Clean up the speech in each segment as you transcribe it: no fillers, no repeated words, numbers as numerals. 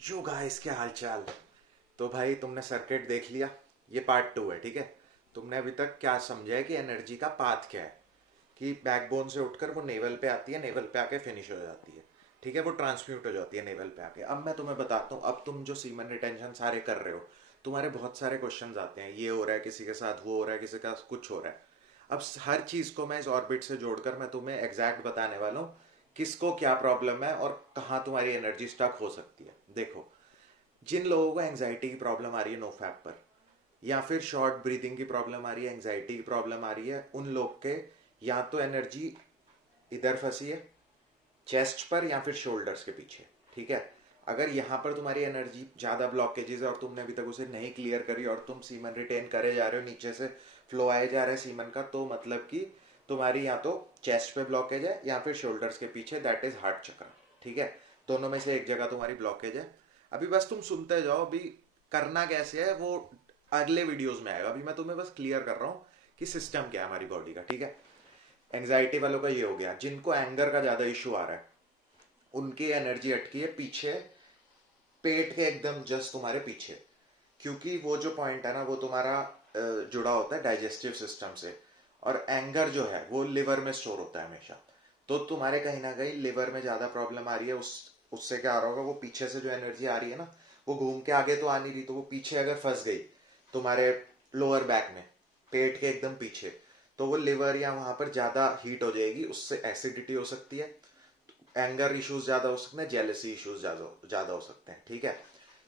Yo guys, क्या हालचाल। तो भाई तुमने सर्किट देख लिया। ये पार्ट टू है, ठीक है। तुमने अभी तक क्या समझा है कि एनर्जी का पाथ क्या है, कि बैकबोन से उठकर वो नेवल पे आती है, नेवल पे आके फिनिश हो जाती है। ठीक है, वो ट्रांसम्यूट हो जाती है नेवल पे आके। अब मैं तुम्हें बताता हूँ, अब तुम जो सीमन रिटेंशन सारे कर रहे हो, तुम्हारे बहुत सारे क्वेश्चंस आते हैं, ये हो रहा है किसी के साथ, वो हो रहा है किसी का कुछ हो रहा है। अब हर चीज़ को मैं इस ऑर्बिट से जोड़कर मैं तुम्हें एग्जैक्ट बताने वाला हूँ किसको क्या प्रॉब्लम है और कहाँ तुम्हारी एनर्जी स्टक हो सकती है। देखो, जिन लोगों को एंग्जाइटी की प्रॉब्लम आ रही है नो फैप पर, या फिर शॉर्ट ब्रीदिंग की प्रॉब्लम आ रही है, एंग्जाइटी की प्रॉब्लम आ रही है, उन लोग के या तो एनर्जी इधर फंसी है, चेस्ट पर या फिर शोल्डर्स के पीछे। ठीक है, अगर यहाँ पर तुम्हारी एनर्जी ज़्यादा ब्लॉकेजेस है और तुमने अभी तक उसे नहीं क्लियर करी और तुम सीमन रिटेन करे जा रहे हो, नीचे से फ्लो आए जा रहा है सीमन का, तो मतलब कि तुम्हारी या तो चेस्ट पे ब्लॉकेज है या फिर शोल्डर्स के पीछे, दैट इज हार्ट चक्र। ठीक है, दोनों में से एक जगह तुम्हारी ब्लॉकेज है। अभी बस तुम सुनते जाओ, अभी करना कैसे है वो अगले वीडियोस में आएगा। अभी मैं तुम्हें बस क्लियर कर रहा हूँ कि सिस्टम क्या है हमारी बॉडी का। ठीक है, एंग्जाइटी वालों का ये हो गया, जिनको एंगर का ज़्यादा इशू आ रहा है उनकी एनर्जी अटकी है पीछे, पेट के एकदम जस्ट तुम्हारे पीछे। क्योंकि वो जो पॉइंट है ना, वो तुम्हारा जुड़ा होता है डाइजेस्टिव सिस्टम से, और एंगर जो है वो लिवर में स्टोर होता है हमेशा। तो तुम्हारे कहीं ना कहीं लिवर में ज़्यादा प्रॉब्लम आ रही है, उससे क्या आ रहा होगा, वो पीछे से जो एनर्जी आ रही है ना, वो घूम के आगे तो आ नहीं रही, तो वो पीछे अगर फंस गई तुम्हारे लोअर बैक में, पेट के एकदम पीछे, तो वो लिवर या वहां पर ज़्यादा हीट हो जाएगी, उससे एसिडिटी हो सकती है, एंगर इश्यूज ज़्यादा हो सकते हैं, जेलसी इश्यूज ज़्यादा हो सकते हैं। ठीक है,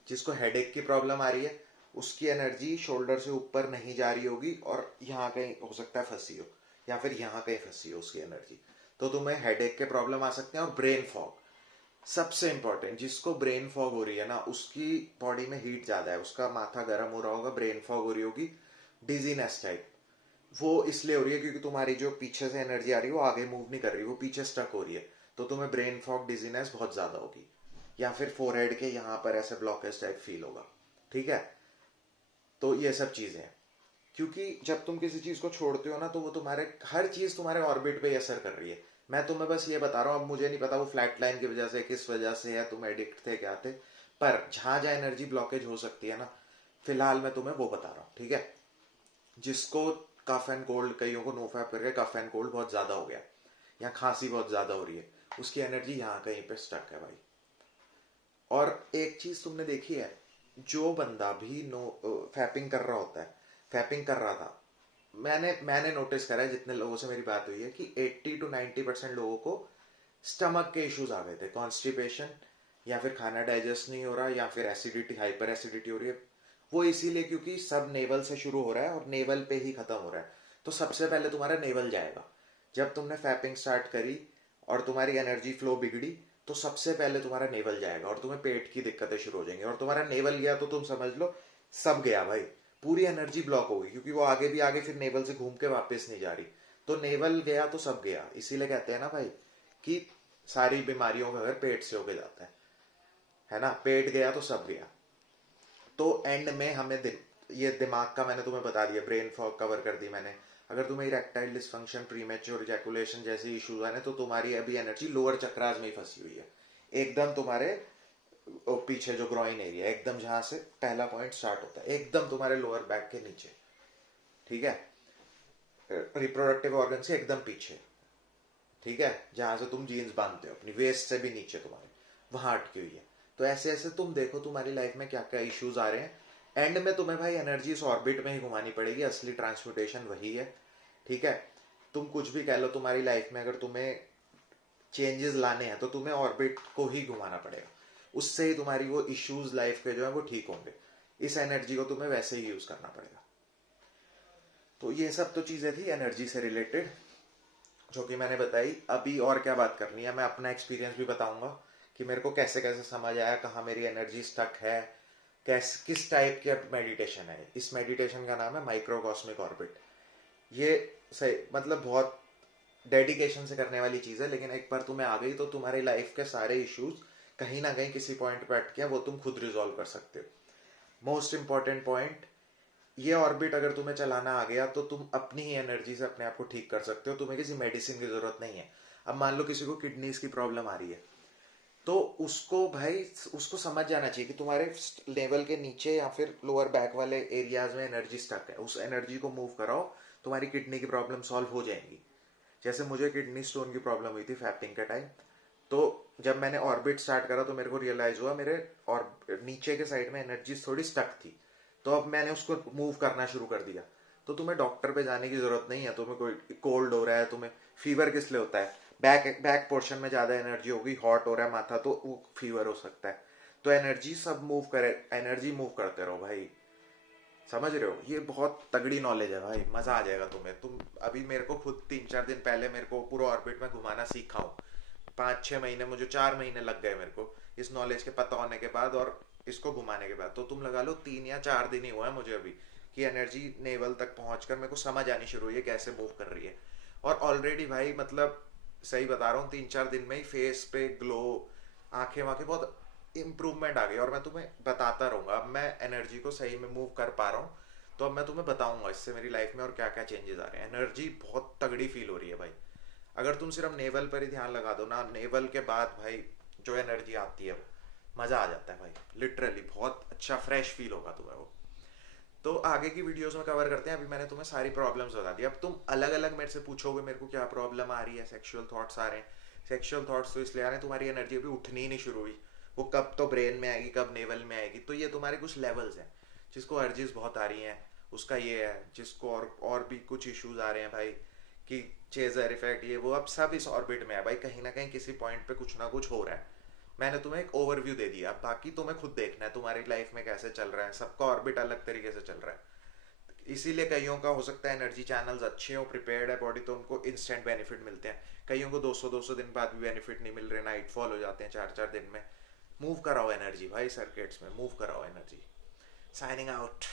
जिसको हेडेक की प्रॉब्लम आ रही है उसकी एनर्जी शोल्डर से ऊपर नहीं जा रही होगी और यहाँ कहीं हो सकता है फंसी हो, या फिर यहाँ कहीं फंसी हो उसकी एनर्जी, तो तुम्हें हेडेक के प्रॉब्लम आ सकते हैं। और ब्रेन फॉग सबसे इंपॉर्टेंट, जिसको ब्रेन फॉग हो रही है ना, उसकी बॉडी में हीट ज्यादा है, उसका माथा गर्म हो रहा होगा, ब्रेन फॉग हो रही होगी, डिजीनेस टाइप। वो इसलिए हो रही है क्योंकि तुम्हारी जो पीछे से एनर्जी आ रही है वो आगे मूव नहीं कर रही, वो पीछे स्टक हो रही है, तो तुम्हें ब्रेन फॉग डिजीनेस बहुत ज्यादा होगी। या फिर फोरहेड के यहाँ पर ऐसे ब्लॉकेज टाइप फील होगा। ठीक है, तो ये सब चीजें हैं। क्योंकि जब तुम किसी चीज को छोड़ते हो ना, तो वो तुम्हारे हर चीज तुम्हारे ऑर्बिट पे असर कर रही है। मैं तुम्हें बस ये बता रहा हूँ, अब मुझे नहीं पता वो फ्लैट लाइन की वजह से किस वजह से है, तुम एडिक्ट थे क्या थे, पर जहां जहां एनर्जी ब्लॉकेज हो सकती है ना, फिलहाल मैं तुम्हें वो बता रहा हूँ। ठीक है, जिसको कफ एंड कोल्ड, कईयों को नोफैप करके कफ एंड कोल्ड बहुत ज्यादा हो गया, या खांसी बहुत ज्यादा हो रही है, उसकी एनर्जी यहाँ कहीं पे स्टक है भाई। और एक चीज तुमने देखी है, जो बंदा भी नो फैपिंग कर रहा होता है, फैपिंग कर रहा था, मैंने नोटिस करा है, जितने लोगों से मेरी बात हुई है, कि 80 to 90% लोगों को स्टमक के इश्यूज आ गए थे, कॉन्स्टिपेशन, या फिर खाना डाइजेस्ट नहीं हो रहा, या फिर एसिडिटी, हाइपर एसिडिटी हो रही है। वो इसीलिए क्योंकि सब नेवल से शुरू हो रहा है और नेवल पे ही खत्म हो रहा है। तो सबसे पहले तुम्हारा नेवल जाएगा। जब तुमने फैपिंग स्टार्ट करी और तुम्हारी एनर्जी फ्लो बिगड़ी, तो सबसे पहले तुम्हारा नेवल जाएगा और तुम्हें पेट की दिक्कतें शुरू हो जाएंगी। और तुम्हारा नेवल गया तो तुम समझ लो सब गया भाई, पूरी एनर्जी ब्लॉक होगी, क्योंकि वो आगे भी आगे फिर नेवल से घूम के वापस नहीं जा रही। तो नेवल गया तो सब गया। इसीलिए कहते हैं ना भाई कि सारी बीमारियों का घर पेट से होके जाता है ना, पेट गया तो सब गया। तो एंड में हमें ये दिमाग का मैंने तुम्हें बता दिया, ब्रेन फॉग कवर कर दी मैंने। अगर तुम्हें इरेक्टाइल डिसफंक्शन, प्रीमेच्योर इजैकुलेशन जैसे इश्यूज आने, तो तुम्हारी अभी एनर्जी लोअर चक्रास में ही फंसी हुई है, एकदम तुम्हारे पीछे जो ग्रोइन एरिया, एकदम जहां से पहला पॉइंट स्टार्ट होता है, एकदम तुम्हारे लोअर बैक के नीचे। ठीक है, रिप्रोडक्टिव ऑर्गन से एकदम पीछे। ठीक है, जहां से तुम जीन्स बांधते हो, अपनी वेस्ट से भी नीचे तुम्हारे, वहां अटकी हुई है। तो ऐसे ऐसे तुम देखो तुम्हारी लाइफ में क्या क्या इश्यूज आ रहे हैं। एंड में तुम्हें भाई एनर्जी इस ऑर्बिट में ही घुमानी पड़ेगी, असली ट्रांसपोर्टेशन वही है। ठीक है, तुम कुछ भी कह लो, तुम्हारी लाइफ में अगर तुम्हें चेंजेस लाने हैं तो तुम्हें ऑर्बिट को ही घुमाना पड़ेगा, उससे ही तुम्हारी वो इश्यूज लाइफ के जो है वो ठीक होंगे। इस एनर्जी को तुम्हें वैसे ही यूज करना पड़ेगा। तो ये सब तो चीजें थी एनर्जी से रिलेटेड जो कि मैंने बताई। अभी और क्या बात करनी है, मैं अपना एक्सपीरियंस भी बताऊंगा कि मेरे को कैसे कैसे समझ आया कहाँ मेरी एनर्जी स्टक है, किस टाइप की मेडिटेशन है। इस मेडिटेशन का नाम है माइक्रोकॉस्मिक ऑर्बिट। ये सही मतलब बहुत डेडिकेशन से करने वाली चीज़ है, लेकिन एक बार तुम्हें आ गई तो तुम्हारी लाइफ के सारे इश्यूज कहीं ना कहीं किसी पॉइंट पे अटके हैं, वो तुम खुद रिजॉल्व कर सकते हो। मोस्ट इंपॉर्टेंट पॉइंट, ये ऑर्बिट अगर तुम्हें चलाना आ गया तो तुम अपनी ही एनर्जी से अपने आप को ठीक कर सकते हो, तुम्हें किसी मेडिसिन की जरूरत नहीं है। अब मान लो किसी को किडनीज की प्रॉब्लम आ रही है, तो उसको भाई उसको समझ जाना चाहिए कि तुम्हारे लेवल के नीचे या फिर लोअर बैक वाले एरियाज में एनर्जी स्टक है, उस एनर्जी को मूव कराओ, तुम्हारी किडनी की प्रॉब्लम सॉल्व हो जाएंगी। जैसे मुझे किडनी स्टोन की प्रॉब्लम हुई थी फैप्टिंग के टाइम, तो जब मैंने ऑर्बिट स्टार्ट करा तो मेरे को रियलाइज हुआ मेरे और नीचे के साइड में एनर्जी थोड़ी स्टक थी। तो अब मैंने उसको मूव करना शुरू कर दिया। तो तुम्हें डॉक्टर पे जाने की जरूरत नहीं है। तुम्हें कोई कोल्ड हो रहा है, तुम्हें फीवर किस लिए होता है, बैक बैक पोर्शन में ज्यादा एनर्जी होगी, हॉट हो रहा है माथा, तो वो फीवर हो सकता है। तो एनर्जी सब मूव करे, एनर्जी मूव करते रहो भाई। समझ रहे हो, ये बहुत तगड़ी नॉलेज है भाई, मजा आ जाएगा तुम्हें। तुम अभी मेरे को खुद 3-4 दिन पहले मेरे को पूरा ऑर्बिट में घुमाना सीखा हूँ। 5-6 महीने, मुझे 4 महीने लग गए मेरे को इस नॉलेज के पता होने के बाद और इसको घुमाने के बाद। तो तुम लगा लो 3 या 4 दिन ही हुआ है मुझे अभी कि एनर्जी नेवल तक पहुंचकर मेरे को समझ आनी शुरू हुई है कैसे मूव कर रही है। और ऑलरेडी भाई मतलब सही बता रहा हूँ, 3-4 दिन में ही फेस पे ग्लो, आंखें वाँखें बहुत इम्प्रूवमेंट आ गई। और मैं तुम्हें बताता रहूंगा, अब मैं एनर्जी को सही में मूव कर पा रहा हूँ। तो अब मैं तुम्हें बताऊंगा इससे मेरी लाइफ में और क्या क्या चेंजेस आ रहे हैं। एनर्जी बहुत तगड़ी फील हो रही है भाई। अगर तुम सिर्फ नेवल पर ही ध्यान लगा दो ना, नेवल के बाद भाई जो एनर्जी आती है वो मजा आ जाता है भाई, लिटरली बहुत अच्छा फ्रेश फील होगा तुम्हें वो। तो आगे की वीडियोस में कवर करते हैं। अभी मैंने तुम्हें सारी प्रॉब्लम्स बता दी। अब तुम अलग अलग मेरे से पूछोगे मेरे को क्या प्रॉब्लम आ रही है, सेक्सुअल थॉट्स आ रहे हैं। सेक्सुअल थॉट्स तो इसलिए आ रहे हैं, तुम्हारी एनर्जी अभी उठनी ही नहीं शुरू हुई। वो कब तो ब्रेन में आएगी, कब नेवल में आएगी। तो ये तुम्हारे कुछ लेवल्स हैं। जिसको अर्जीज बहुत आ रही हैं उसका ये है, जिसको और भी कुछ इश्यूज आ रहे हैं भाई कि चेजर इफेक्ट, ये वो, अब सब इस ऑर्बिट में है भाई। कहीं ना कहीं किसी पॉइंट पे कुछ ना कुछ हो रहा है। मैंने तुम्हें एक ओवरव्यू दे दिया, अब बाकी तुम्हें खुद देखना है तुम्हारी लाइफ में कैसे चल रहा है। सबका ऑर्बिट अलग तरीके से चल रहा है। इसीलिए कईयों का हो सकता है एनर्जी चैनल्स अच्छे हो, प्रिपेयर्ड है बॉडी, तो उनको इंस्टेंट बेनिफिट मिलते हैं। कईयों को 200-200 दिन बाद भी बेनिफिट नहीं मिल रहे, नाइट फॉल हो जाते हैं 4-4 दिन में। मूव कराओ एनर्जी भाई, सर्किट्स में मूव कराओ एनर्जी। Signing out.